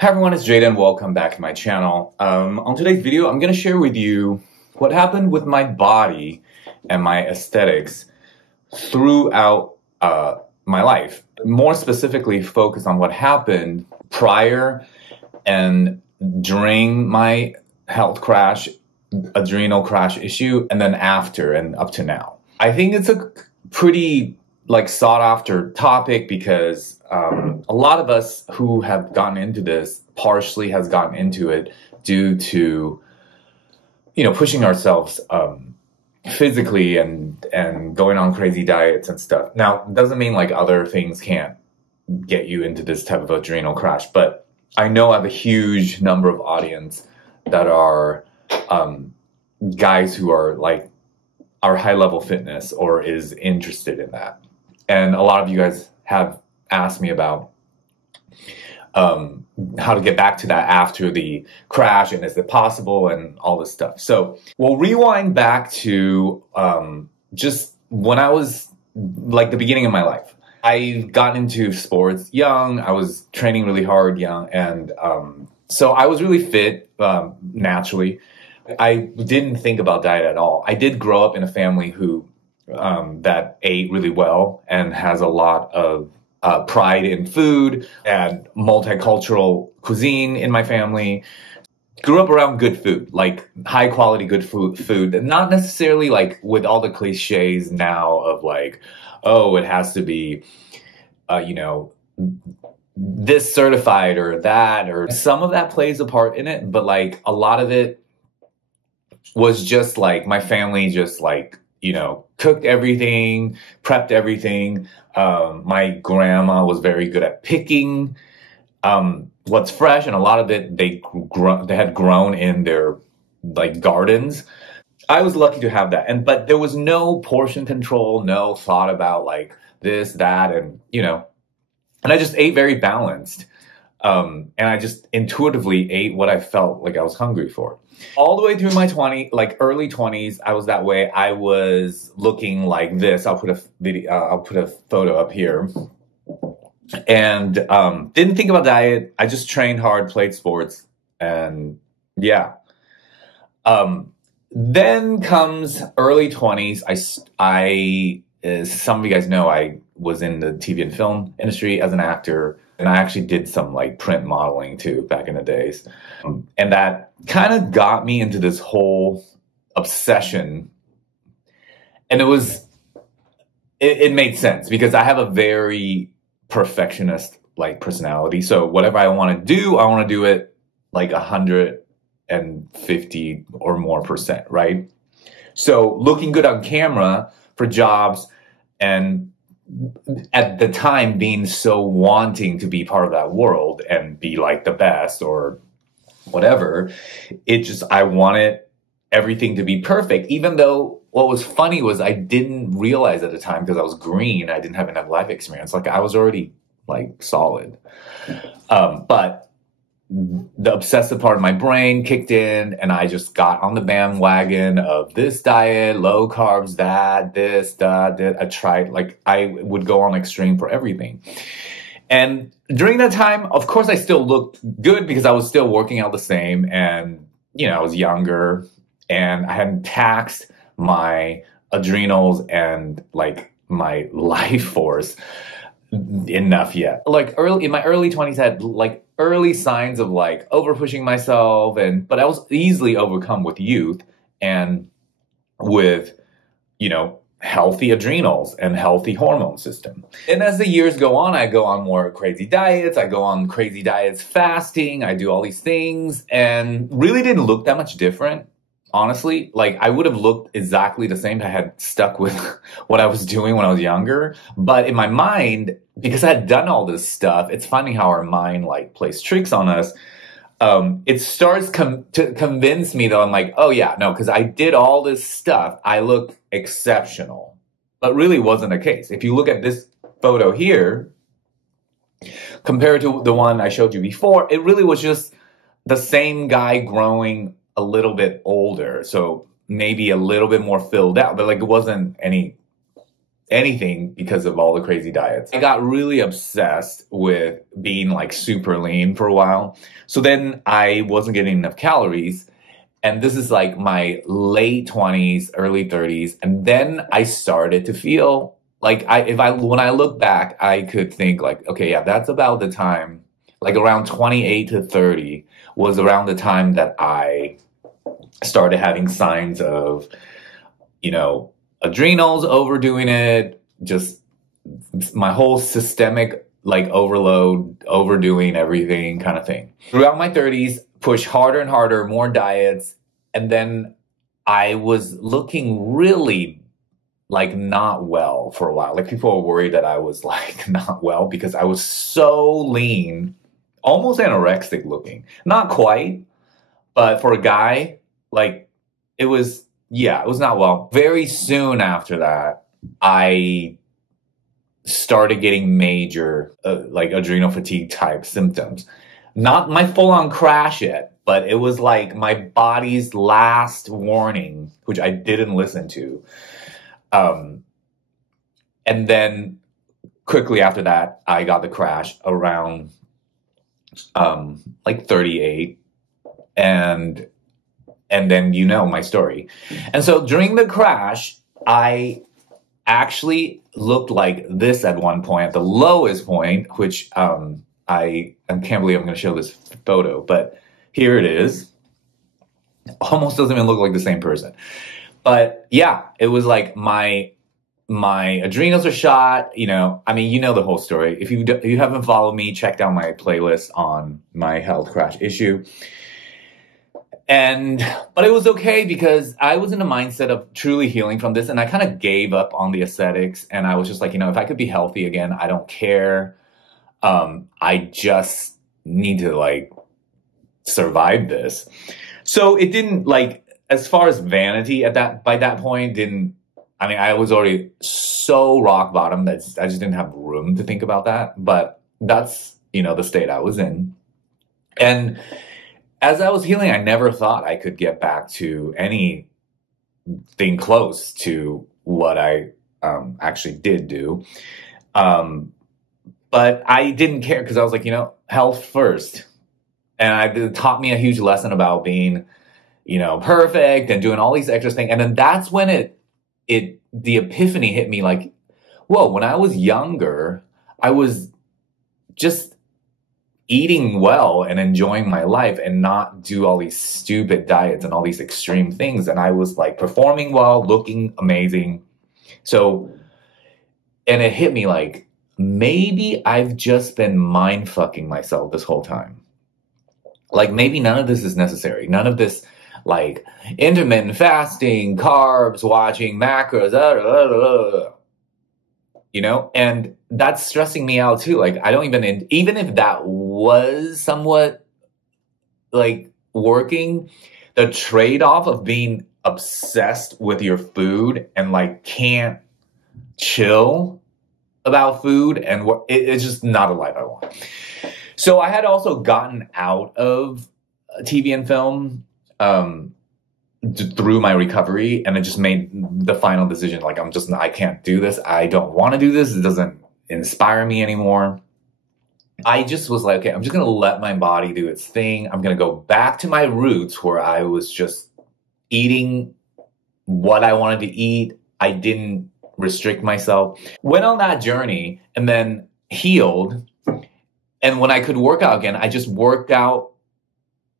Hi everyone, it's Jaden. Welcome back to my channel. On today's video, I'm going to share with you what happened with my body and my aesthetics throughout my life. More specifically, focus on what happened prior and during my health crash, adrenal crash issue, and then after and up to now. I think it's a pretty sought after topic because a lot of us who have gotten into this partially has gotten into it due to, pushing ourselves physically and going on crazy diets and stuff. Now, it doesn't mean other things can't get you into this type of adrenal crash, but I know I have a huge number of audience that are guys who are our high level fitness or is interested in that. And a lot of you guys have asked me about how to get back to that after the crash and is it possible and all this stuff. So we'll rewind back to just when I was the beginning of my life. I got into sports young. I was training really hard young. And so I was really fit naturally. I didn't think about diet at all. I did grow up in a family who that ate really well and has a lot of pride in food and multicultural cuisine in my family. Grew up around good food, high quality good food, not necessarily with all the cliches now of oh, it has to be, this certified or that, or some of that plays a part in it. But a lot of it was just my family just cooked everything, prepped everything. My grandma was very good at picking what's fresh, and a lot of it they had grown in their gardens. I was lucky to have that, but there was no portion control, no thought about this, that, and and I just ate very balanced. And I just intuitively ate what I felt like I was hungry for. All the way through my early 20s, I was that way. I was looking like this. I'll put a photo up here. And didn't think about diet. I just trained hard, played sports, and yeah. Then comes early 20s. I some of you guys know, I was in the TV and film industry as an actor. And I actually did some print modeling too back in the days. And that kind of got me into this whole obsession. And it made sense because I have a very perfectionist personality. So whatever I want to do, I want to do it 150 or more %, right? So looking good on camera for jobs, and at the time being so wanting to be part of that world and be the best or whatever, I wanted everything to be perfect, even though what was funny was I didn't realize at the time, because I was green, I didn't have enough life experience. I was already solid. But the obsessive part of my brain kicked in, and I just got on the bandwagon of this diet, low carbs, this. I tried, I would go on extreme for everything. And during that time, of course, I still looked good because I was still working out the same. And, I was younger and I hadn't taxed my adrenals and my life force enough yet. In my early 20s, I had early signs of over pushing myself, but I was easily overcome with youth and with healthy adrenals and healthy hormone system. And as the years go on, I go on more crazy diets. I go on crazy diets, fasting. I do all these things and really didn't look that much different. Honestly, I would have looked exactly the same if I had stuck with what I was doing when I was younger. But in my mind, because I had done all this stuff, it's funny how our mind plays tricks on us. It starts to convince me that I'm oh yeah, no, because I did all this stuff, I look exceptional. But really wasn't the case. If you look at this photo here, compared to the one I showed you before, it really was just the same guy growing a little bit older, so maybe a little bit more filled out, but it wasn't any anything because of all the crazy diets. I got really obsessed with being like super lean for a while. So then I wasn't getting enough calories. And this is like my late 20s, early 30s. And then I started to feel like when I look back, I could think like, okay, yeah, that's about the time, like around 28 to 30 was around the time that I started having signs of, adrenals overdoing it, just my whole systemic like overload, overdoing everything kind of thing. Throughout my 30s, push harder and harder, more diets. And then I was looking really like not well for a while. Like people were worried that I was like not well because I was so lean, almost anorexic looking. Not quite, but for a guy, like it was not well. Very soon after that, I started getting major like adrenal fatigue type symptoms. Not my full-on crash yet, but it was like my body's last warning, which I didn't listen to. And then quickly after that, I got the crash around like 38. And then my story. And so during the crash, I actually looked like this at one point, at the lowest point, which I can't believe I'm going to show this photo, but here it is. Almost doesn't even look like the same person. But yeah, it was like my adrenals are shot, the whole story. If you haven't followed me, check out my playlist on my health crash issue. But it was okay because I was in a mindset of truly healing from this, and I kind of gave up on the aesthetics, and I was just like, if I could be healthy again, I don't care. I just need to like survive this. So it didn't like, as far as vanity by that point, I was already so rock bottom that I just didn't have room to think about that. But that's, the state I was in. And as I was healing, I never thought I could get back to anything close to what I actually did do. But I didn't care because I was like, health first. And it taught me a huge lesson about being, perfect and doing all these extra things. And then that's when the epiphany hit me like, whoa, when I was younger, I was just eating well and enjoying my life and not do all these stupid diets and all these extreme things. And I was like performing well, looking amazing. So, and it hit me like, maybe I've just been mind fucking myself this whole time. Like maybe none of this is necessary. None of this like intermittent fasting, carbs, watching macros, and that's stressing me out too. Like I don't even if that was somewhat like working, the trade-off of being obsessed with your food and like can't chill about food and it's just not a life I want. So I had also gotten out of TV and film through my recovery, and it just made the final decision like I can't do this. I don't want to do this. It doesn't inspire me anymore. I just was like, okay, I'm just going to let my body do its thing. I'm going to go back to my roots where I was just eating what I wanted to eat. I didn't restrict myself. Went on that journey and then healed. And when I could work out again, I just worked out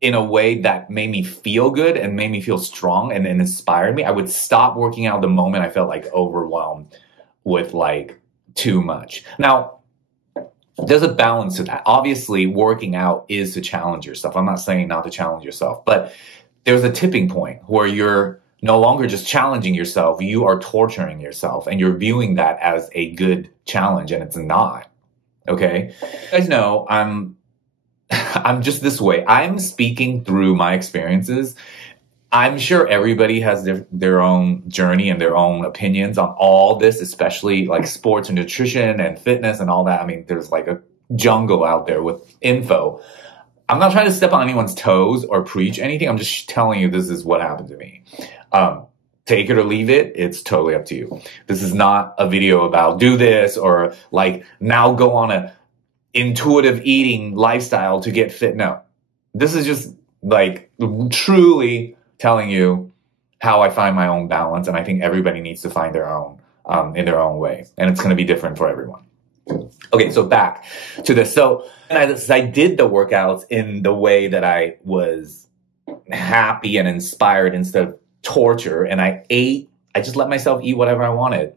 in a way that made me feel good and made me feel strong and inspired me. I would stop working out the moment I felt like overwhelmed with like too much. Now, there's a balance to that. Obviously, working out is to challenge yourself. I'm not saying not to challenge yourself, but there's a tipping point where you're no longer just challenging yourself. You are torturing yourself and you're viewing that as a good challenge, and it's not. Okay? You guys know I'm just this way. I'm speaking through my experiences. I'm sure everybody has their own journey and their own opinions on all this, especially like sports and nutrition and fitness and all that. I mean, there's like a jungle out there with info. I'm not trying to step on anyone's toes or preach anything. I'm just telling you this is what happened to me. take it or leave it. It's totally up to you. This is not a video about do this or like now go on a intuitive eating lifestyle to get fit. No, this is just like truly telling you how I find my own balance. And I think everybody needs to find their own in their own way. And it's going to be different for everyone. Okay, so back to this. So I did the workouts in the way that I was happy and inspired instead of torture. And I just let myself eat whatever I wanted.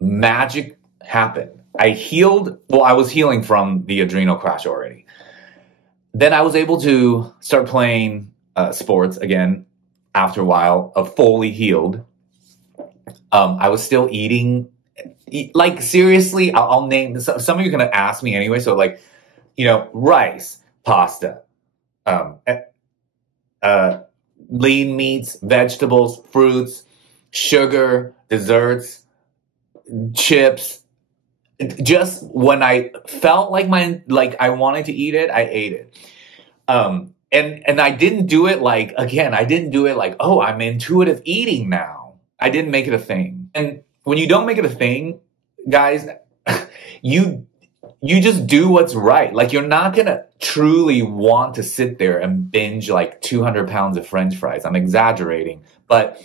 Magic happened. I healed. Well, I was healing from the adrenal crash already. Then I was able to start playing sports again after a while of fully healed. I was still eating, like seriously, I'll name, some of you are going to ask me anyway. So like, rice, pasta, lean meats, vegetables, fruits, sugar, desserts, chips. Just when I felt like I wanted to eat it, I ate it. And I didn't do it like, oh, I'm intuitive eating now. I didn't make it a thing. And when you don't make it a thing, guys, you just do what's right. Like you're not going to truly want to sit there and binge like 200 pounds of French fries. I'm exaggerating, but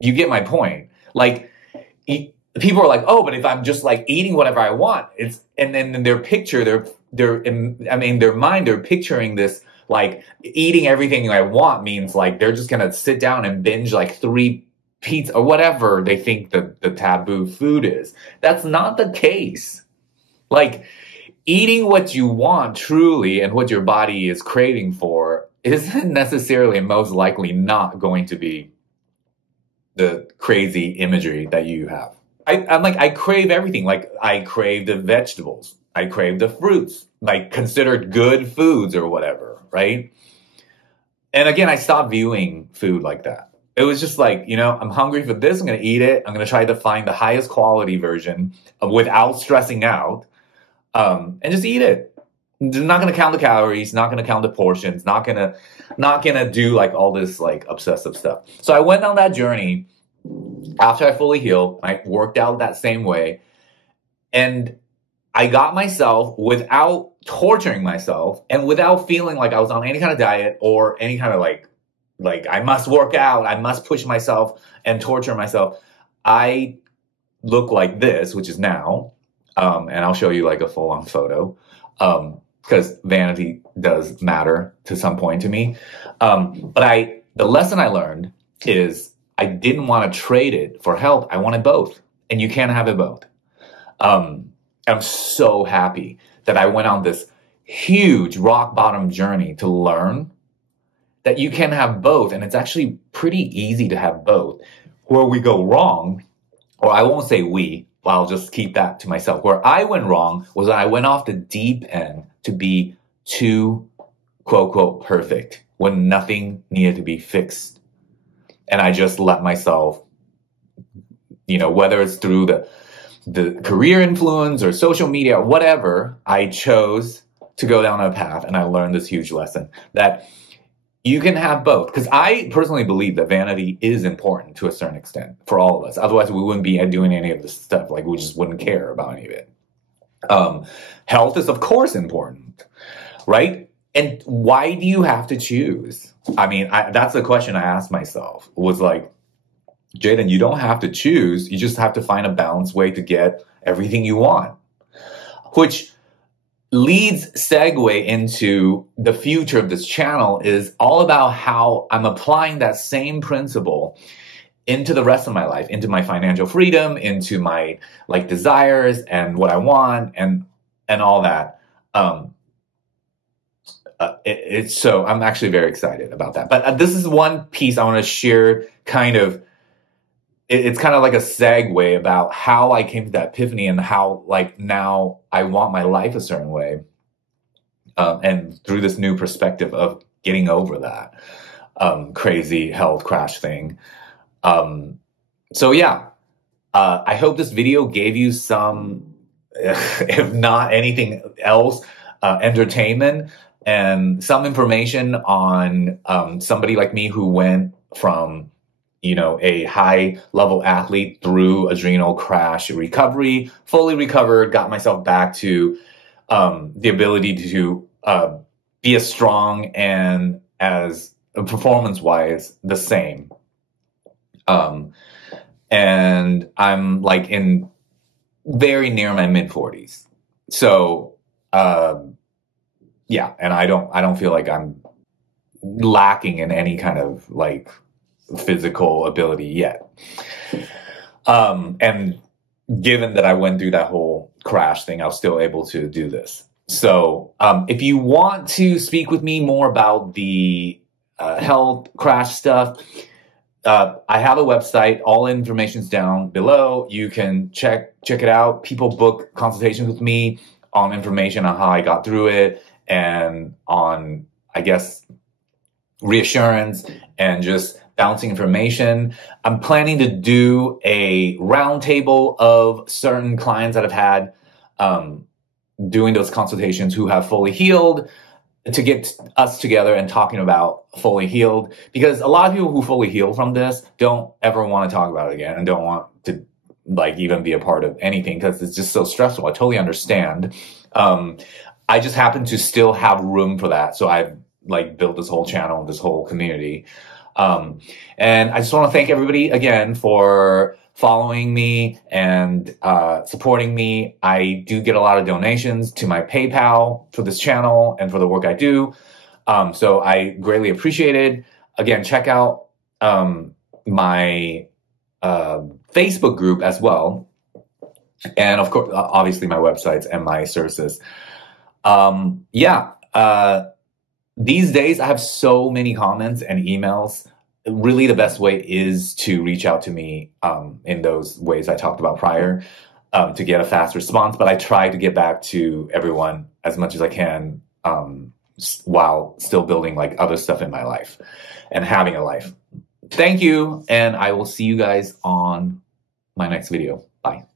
you get my point. Like people are like, oh, but if I'm just like eating whatever I want, and then in their picture, their mind, they're picturing this like eating everything I want means like they're just going to sit down and binge like 3 pizza or whatever they think the taboo food is. That's not the case. Like eating what you want truly and what your body is craving for isn't necessarily and most likely not going to be the crazy imagery that you have. I'm like, I crave everything. Like I crave the vegetables. I crave the fruits, like considered good foods or whatever, right? And again, I stopped viewing food like that. It was just like, I'm hungry for this. I'm going to eat it. I'm going to try to find the highest quality version without stressing out, and just eat it. I'm not going to count the calories, not going to count the portions, not going to do like all this like obsessive stuff. So I went on that journey after I fully healed. I worked out that same way, and I got myself without torturing myself and without feeling like I was on any kind of diet or any kind of like I must work out, I must push myself and torture myself. I look like this, which is now, and I'll show you like a full-on photo, because vanity does matter to some point to me. But the lesson I learned is I didn't want to trade it for health. I wanted both, and you can't have it both. I'm so happy that I went on this huge rock bottom journey to learn that you can have both, and it's actually pretty easy to have both. Where we go wrong, or I won't say we, I'll just keep that to myself. Where I went wrong was that I went off the deep end to be too, quote, quote, perfect when nothing needed to be fixed. And I just let myself, whether it's through the career influence or social media or whatever, I chose to go down a path, and I learned this huge lesson that you can have both. Because I personally believe that vanity is important to a certain extent for all of us. Otherwise, we wouldn't be doing any of this stuff. Like, we just wouldn't care about any of it. Health is, of course, important, right? And why do you have to choose? I mean, that's the question I asked myself, was like, Jaden, you don't have to choose. You just have to find a balanced way to get everything you want. Which segue into the future of this channel is all about how I'm applying that same principle into the rest of my life, into my financial freedom, into my like desires and what I want and all that. So I'm actually very excited about that. But this is one piece I want to share kind of. It's kind of like a segue about how I came to that epiphany and how like now I want my life a certain way. And through this new perspective of getting over that crazy health crash thing. So yeah, I hope this video gave you some, if not anything else, entertainment and some information on somebody like me who went from a high level athlete through adrenal crash recovery, fully recovered, got myself back to the ability to be as strong and as performance-wise the same. And I'm like in very near my mid-40s. So, yeah, and I don't feel like I'm lacking in any kind of like physical ability yet. And given that I went through that whole crash thing, I was still able to do this. So, if you want to speak with me more about the health crash stuff, I have a website. All information's down below. You can check it out. People book consultations with me on information on how I got through it and on, I guess, reassurance and just bouncing information. I'm planning to do a roundtable of certain clients that I've had doing those consultations who have fully healed, to get us together and talking about fully healed, because a lot of people who fully heal from this don't ever want to talk about it again and don't want to like even be a part of anything because it's just so stressful. I totally understand. I just happen to still have room for that. So I've like built this whole channel, this whole community. And I just want to thank everybody again for following me and supporting me. I do get a lot of donations to my PayPal for this channel and for the work I do. So I greatly appreciate it. Again, check out my Facebook group as well. And of course, obviously my websites and my services. These days I have so many comments and emails. Really the best way is to reach out to me in those ways I talked about prior to get a fast response. But I try to get back to everyone as much as I can while still building like other stuff in my life and having a life. Thank you, and I will see you guys on my next video. Bye.